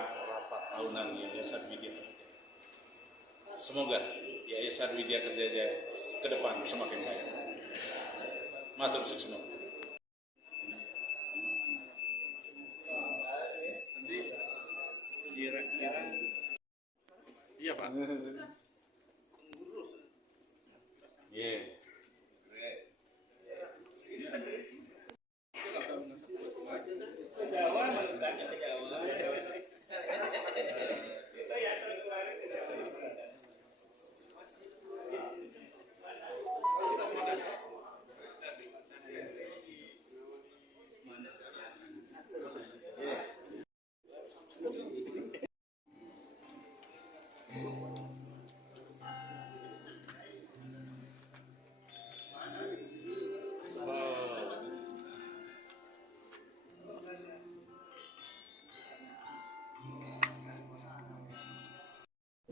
rapat tahunan Yayasan Widya Kerjaya. Semoga Yayasan Widya Kerjaya ke depan semakin baik. Matur suksma. Iya Pak. Yeah.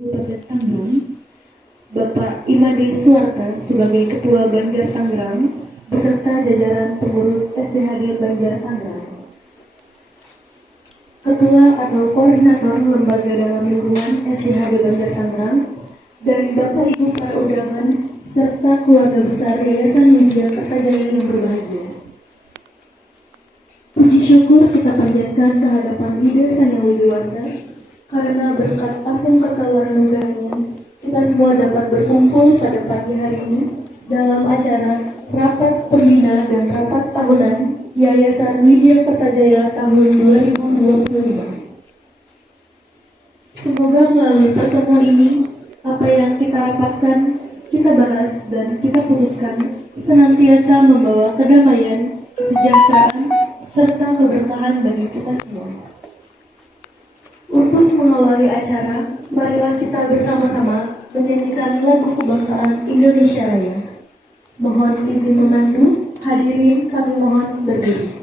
Bupati Tangerang, Bapak Imade Suarta sebagai Ketua Banjar Tangerang beserta jajaran pengurus SDHG Banjar Tangerang, Ketua atau Koordinator Lembaga Dalam Lingkungan SDHG Banjar Tangerang, dan Bapak Ibu para undangan serta keluarga besar Yayasan Widya Kertajaya yang berbahagia. Puji syukur kita panjatkan kehadapan Ida Sang Yang Widiwasa karena berkat asung ketahuan mudahnya kita semua dapat berkumpul pada pagi hari ini dalam acara Rapat Pembina dan Rapat Tahunan Yayasan Widya Kertajaya tahun 2025. Semoga melalui pertemuan ini apa yang kita rapatkan, kita bahas dan kita putuskan senantiasa membawa kedamaian, kesejahteraan, serta keberkahan bagi kita semua. Untuk mengawali acara, marilah kita bersama-sama menyanyikan lagu kebangsaan Indonesia Raya. Mohon izin memandu, hadirin kami mohon berdiri.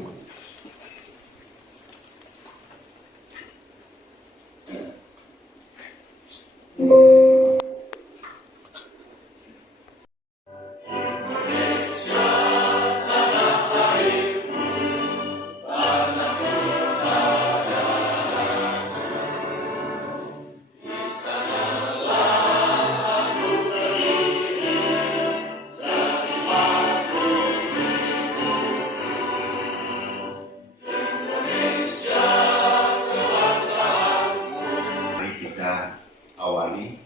Awali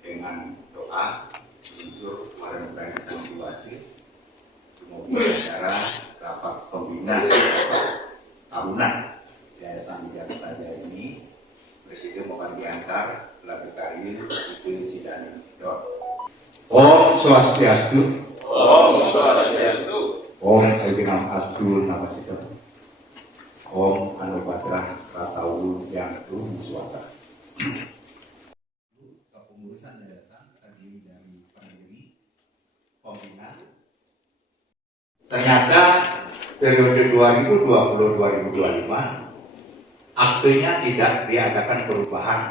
dengan doa untuk para Muda Santiwasi semoga acara rapat pembina rapat tahunan Yayasan Widya Kertajaya ini Presiden mohon diantar lagu karir Ibu Sidani Dor. Om Swastiastu. Om Swastiastu. Om Agunam Astul Namasita. Om Anupadrah Rataulu Yang Tu Miswata. Kepengurusan yayasan terdiri dari pendiri, pembina. Ternyata periode 2020-2025 aktenya tidak diadakan perubahan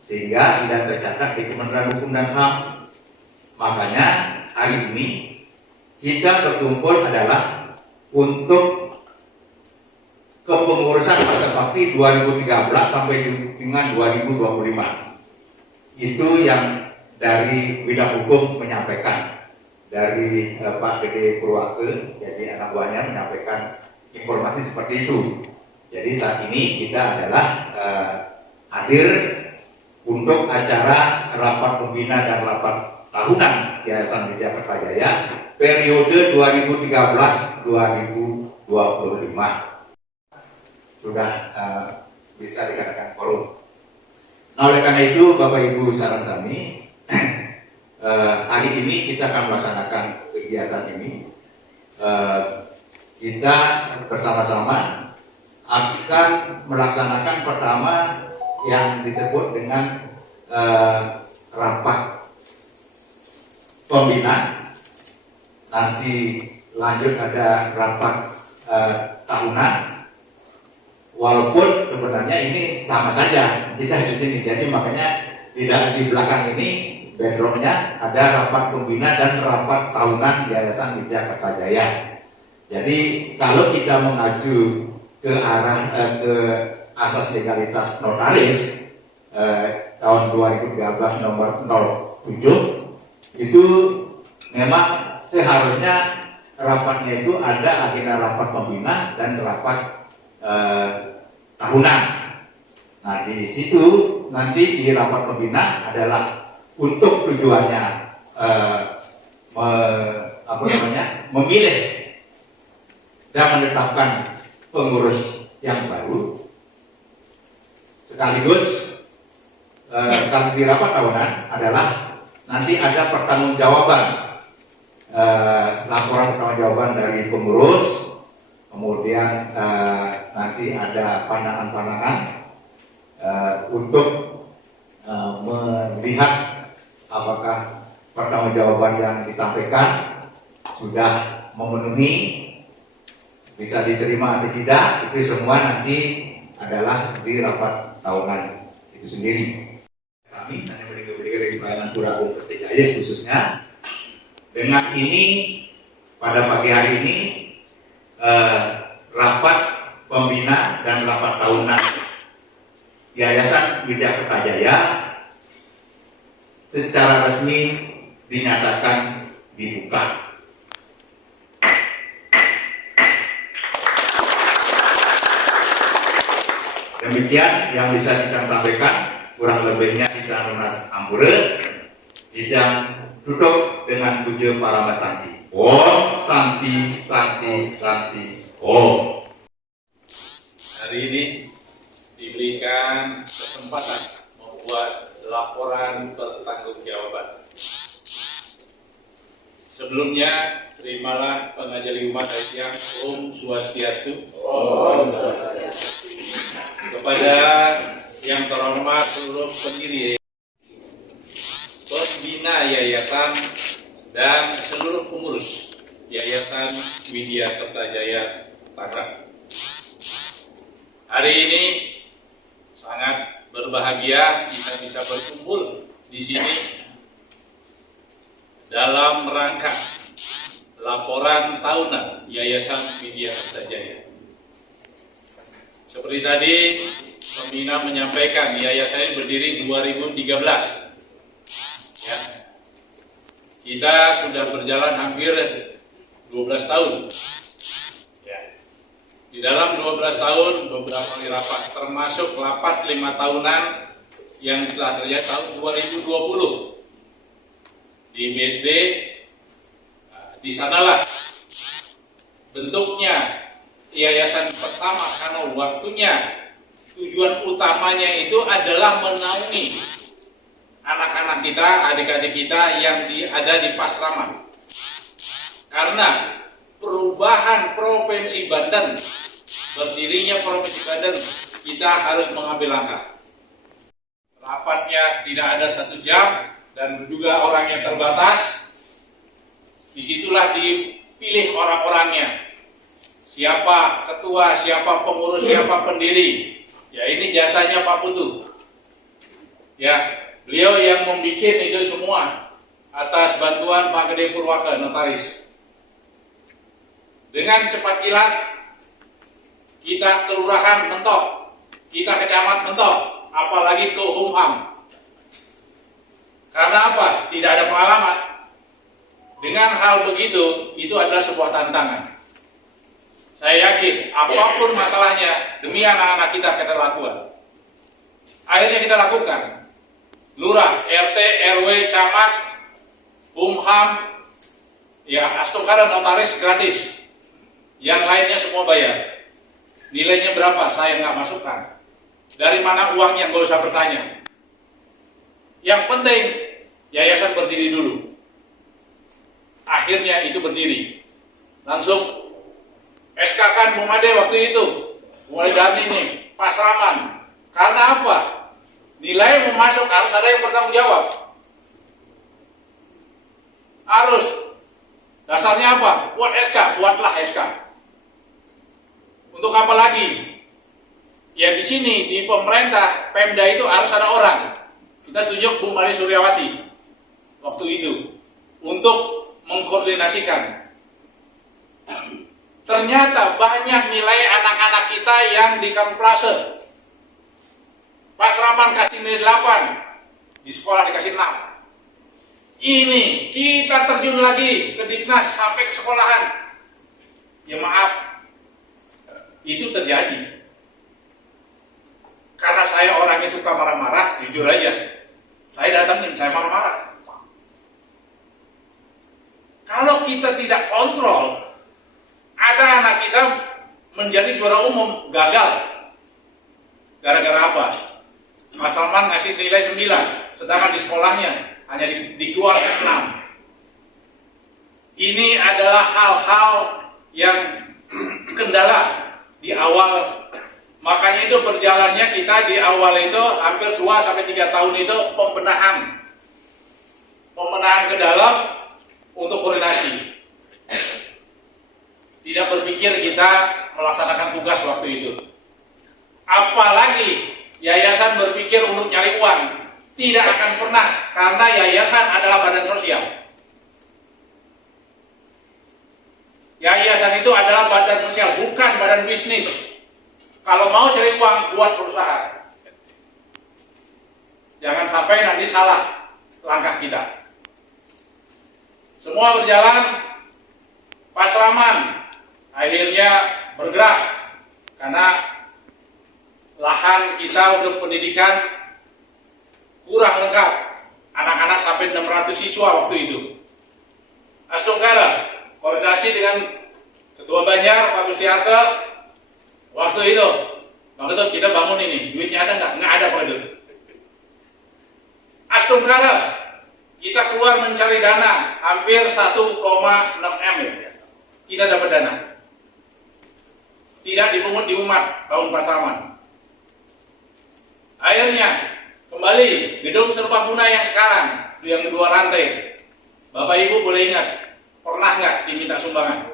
sehingga tidak tercatat di Kementerian Hukum dan HAM. Makanya hari ini kita berkumpul adalah untuk kepengurusan masa bakti 2013 sampai dengan 2025. Itu yang dari bidang hukum menyampaikan dari Pak PD Purwake, jadi anak buahnya menyampaikan informasi seperti itu. Jadi saat ini kita adalah hadir untuk acara rapat pembina dan rapat tahunan Yayasan Widya Kertajaya periode 2013-2025. Sudah bisa dikatakan forum. Nah, oleh karena itu Bapak Ibu saran kami hari ini kita akan melaksanakan kegiatan ini. Kita bersama-sama akan melaksanakan pertama yang disebut dengan rapat pembina. Nanti lanjut ada rapat tahunan. Walaupun sebenarnya ini sama saja, tidak di sini. Jadi makanya tidak di belakang ini backgroundnya ada rapat pembina dan rapat tahunan Yayasan Widya Kertajaya. Jadi kalau kita mengacu ke arah ke asas legalitas notaris tahun 2013 nomor 07 itu memang seharusnya rapatnya itu ada agenda rapat pembina dan rapat tahunan. Nah di situ nanti di rapat pembina adalah untuk tujuannya memilih dan menetapkan pengurus yang baru, sekaligus kalau di rapat tahunan adalah nanti ada pertanggungjawaban, laporan pertanggungjawaban dari pengurus, kemudian nanti ada pandangan-pandangan untuk melihat apakah pertanggungjawaban yang disampaikan sudah memenuhi, bisa diterima atau tidak. Itu semua nanti adalah di rapat tahunan itu sendiri. Kami hanya berdiri dari pelayanan Pura Kertajaya khususnya dengan ini pada pagi hari ini rapat pembina dan rapat tahunan Yayasan Widya Kertajaya secara resmi dinyatakan dibuka. Demikian yang bisa kita sampaikan, kurang lebihnya kita lunas ampure. Ijang tutup dengan puja para Santi. Om Santi Santi Santi Om. Hari ini diberikan kesempatan membuat laporan pertanggungjawaban. Sebelumnya, terimalah pengajari umat yang Om Swastiastu. Om Swastiastu. Kepada yang terhormat seluruh pendiri, pembina yayasan, dan seluruh pengurus Yayasan Widya Kertajaya Tangerang. Hari ini sangat berbahagia kita bisa berkumpul di sini dalam rangka laporan tahunan Yayasan Widya Kertajaya. Seperti tadi pembina menyampaikan, yayasan ini berdiri 2013. Ya. Kita sudah berjalan hampir 12 tahun. Ya. Di dalam 12 tahun beberapa kali rapat, termasuk rapat 5 tahunan yang telah terjadi tahun 2020 di BSD. Di sanalah bentuknya yayasan pertama, karena waktunya tujuan utamanya itu adalah menaungi anak-anak kita, adik-adik kita yang ada di Pasraman. Karena perubahan Provinsi Banten, berdirinya Provinsi Banten, kita harus mengambil langkah. Rapatnya tidak ada 1 jam dan juga orangnya terbatas. Disitulah dipilih orang-orangnya. Siapa ketua, siapa pengurus, siapa pendiri. Ya ini jasanya Pak Putu. Ya, beliau yang membuat itu semua atas bantuan Pak Gede Purwaka, notaris. Dengan cepat kilat, kita kelurahan mentok, kita kecamatan mentok, apalagi ke Humham. Karena apa? Tidak ada pengalaman. Dengan hal begitu, itu adalah sebuah tantangan. Saya yakin apapun masalahnya demi anak-anak kita lakukan. Akhirnya kita lakukan. Lurah, RT, RW, camat, Humham, ya Astokara notaris gratis. Yang lainnya semua bayar. Nilainya berapa? Saya nggak masukkan. Dari mana uangnya? Nggak usah bertanya. Yang penting yayasan berdiri dulu. Akhirnya itu berdiri. Langsung SK kan Bung Ade waktu itu, mulai dari ini, Pasraman. Karena apa? Nilai mau masuk harus ada yang bertanggung jawab. Harus. Dasarnya apa? Buat SK, buatlah SK. Untuk apa lagi? Ya di sini, di pemerintah, Pemda itu harus ada orang. Kita tunjuk Bu Mari Suryawati waktu itu untuk mengkoordinasikan. Ternyata banyak nilai anak-anak kita yang di kamplase, Pak Selamat kasih nilai 8, di sekolah dikasih 6. Ini kita terjun lagi ke Diknas sampai ke sekolahan. Ya maaf, itu terjadi. Karena saya orangnya suka marah-marah, jujur aja. Saya datangin, saya marah-marah. Kalau kita tidak kontrol, ada anak kita menjadi juara umum, gagal. Gara-gara apa? Mas Salman ngasih nilai 9, sedangkan di sekolahnya hanya dikeluarkan 6. Ini adalah hal-hal yang kendala di awal. Makanya itu berjalannya kita di awal itu hampir 2-3 tahun itu pembenahan ke dalam untuk koordinasi. Tidak berpikir kita melaksanakan tugas waktu itu. Apalagi yayasan berpikir untuk nyari uang, tidak akan pernah, karena yayasan adalah badan sosial. Yayasan itu adalah badan sosial, bukan badan bisnis. Kalau mau cari uang, buat perusahaan. Jangan sampai nanti salah langkah kita. Semua berjalan, Pak Selamat akhirnya bergerak karena lahan kita untuk pendidikan kurang lengkap. Anak-anak sampai 600 siswa waktu itu. Astungkara koordinasi dengan Ketua Banjar, Pak Gustiarto. Waktu itu, Pak Ketut, kita bangun ini. Duitnya ada nggak? Nggak ada, Pak Ketut. Astungkara kita keluar mencari dana hampir 1,6 M. Kita dapat dana. Tidak dipungut di umat tahun Pak Salman. Akhirnya kembali gedung Serbaguna yang sekarang, yang 2 lantai. Bapak Ibu boleh ingat, pernah nggak diminta sumbangan?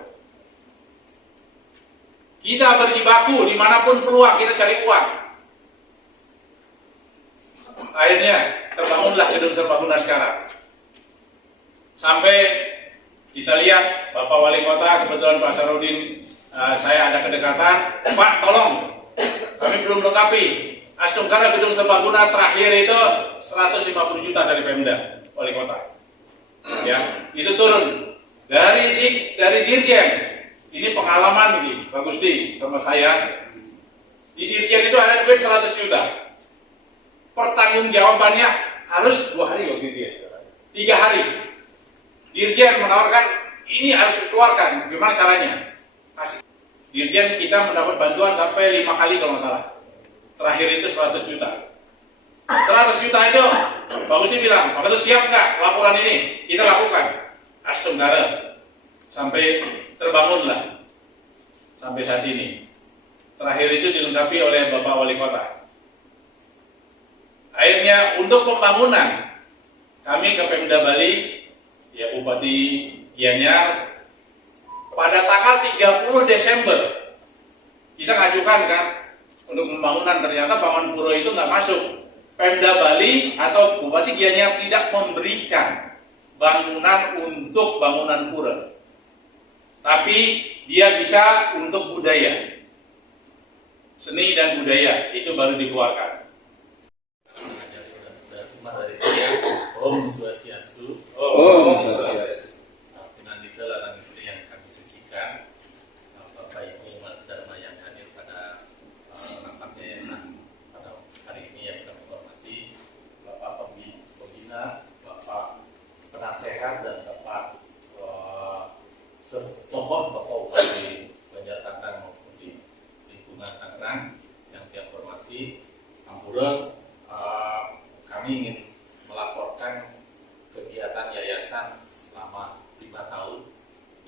Kita berjibaku dimanapun peluang, kita cari uang. Akhirnya terbangunlah gedung Serbaguna sekarang. Sampai kita lihat Bapak Wali Kota, kebetulan Pak Sarudin, saya ada kedekatan. Pak, tolong, kami belum lengkapi. Astungkara gedung Serbaguna terakhir itu 150 juta dari Pemda Wali Kota. Ya, itu turun dari Dirjen. Ini pengalaman ini, Pak Gusti sama saya. Di Dirjen itu ada duit 100 juta. Pertanggungjawabannya harus 2 hari waktu itu ya. 3 hari. Dirjen menawarkan ini harus dikeluarkan. Gimana caranya? Kasih. Dirjen kita mendapat bantuan sampai 5 kali kalau nggak salah. Terakhir itu 100 juta. 100 juta itu, Pak Gusti bilang, Pak Ketut siap nggak laporan ini? Kita lakukan. Astungkara sampai terbangunlah sampai saat ini. Terakhir itu dilengkapi oleh Bapak Wali Kota. Akhirnya untuk pembangunan kami ke Pemda Bali, ya Bupati Gianyar, pada tanggal 30 Desember kita ngajukan kan untuk pembangunan. Ternyata Bangun Puro itu nggak masuk. Pemda Bali atau Bupati Gianyar tidak memberikan bangunan untuk bangunan pura, tapi dia bisa untuk budaya, seni dan budaya itu baru dikeluarkan. Om Swastiastu. Oh, Pinandika larang istri yang kami sucikan, Bapak Ibu Umat Dharma yang hadir pada rapat yayasan pada hari ini yang kami hormati, Bapak Pembina, Bapak Penasehat dan Bapak tokoh Bupati Banjar Tangerang maupun di lingkungan Tangerang yang kami hormati. Ampura, kami ingin melaporkan kegiatan yayasan selama 5 tahun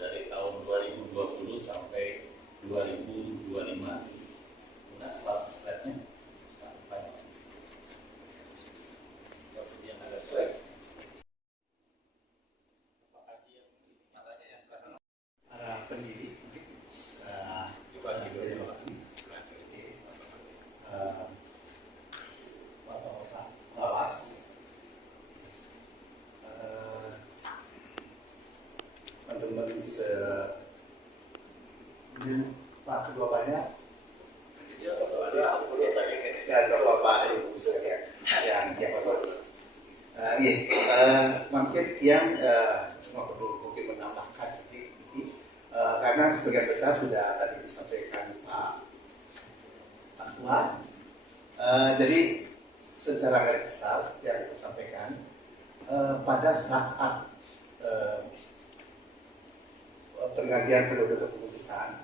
dari tahun 2020 sampai 2025. Nah, slide-nya yang ada slide. Ada pendiri. Bapak Lawas. yang cuma perlu mungkin menambahkan titik-titik karena sebagian besar sudah tadi disampaikan Pak Tua. Jadi secara garis besar yang saya sampaikan pada saat pergantian periode kepengurusan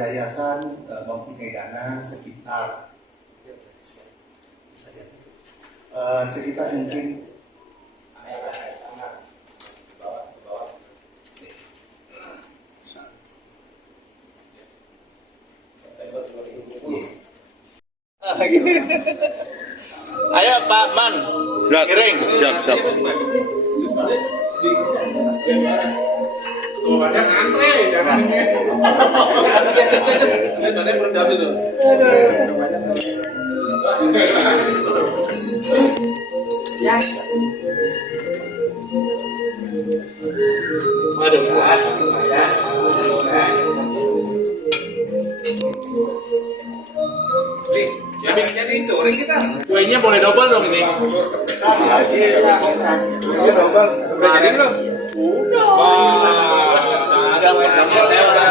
yayasan mempunyai dana sekitar sekitar mungkin Ayo Pak Man, Giring. Siap. Tuh banyak antre, jangan ini. Badannya belum diambil tuh. Jadi itu orang kita. Kuenya boleh double dong ini. Udah jadi belum? Udah. Ada saya udah